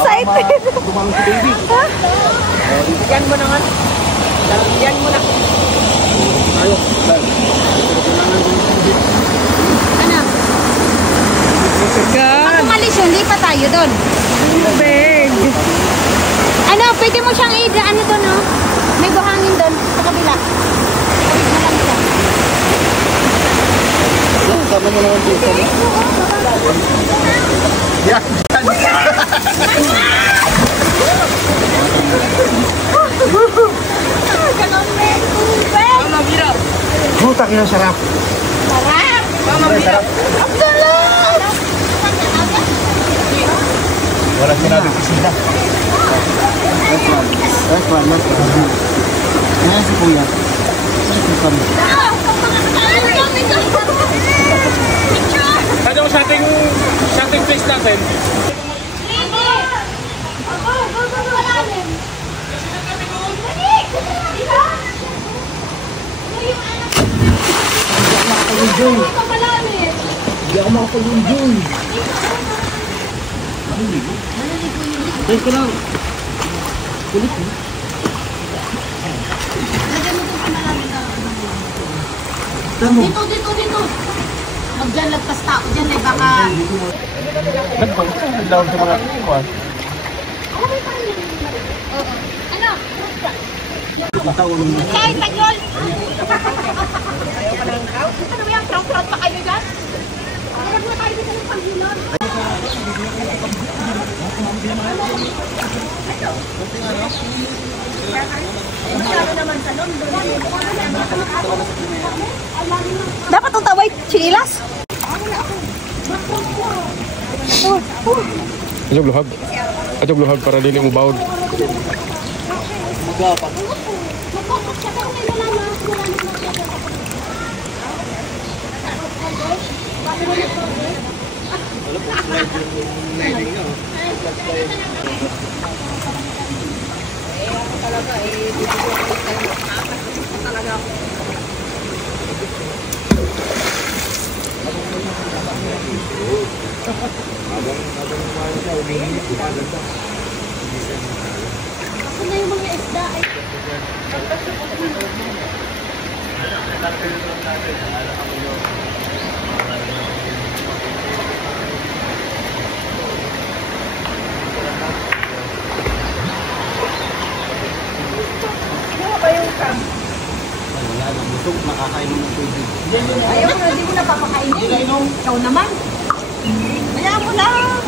excited. Dumami si baby. Yan mo naman. Yan mo na. Ayo. Ano? Pag umalis yun, hindi pa tayo doon. Big. Ano, pwede mo siyang ano doon, no? May buhangin doon, sa kabila. Sama mo naman dito. Yan. Hutak yung sarap. Sarap! Sarap. Absolut! Wala sinabing pisida. That's one. Ayan si Kuya. Ano sa ating place natin? Hindi ako makapag-enjoy. Wait ko lang. Kulit mo. Dito. Huwag dyan lagpas tao dyan eh, baka... Lawag sa mga kuwan. Ano? Matawag mo. Kahit tagyol! Ano ba yung proud pa kayo dyan? Harap na tayo dito ng Panginoon. Dapat utaway chinilas. Ajog luhag para dili mo bawd. Ako na yung mga isda ay... Busog, nakakain ng tubig. Ayaw mo na, hindi mo napapakainin. Ikaw naman. Ayaw mo lang.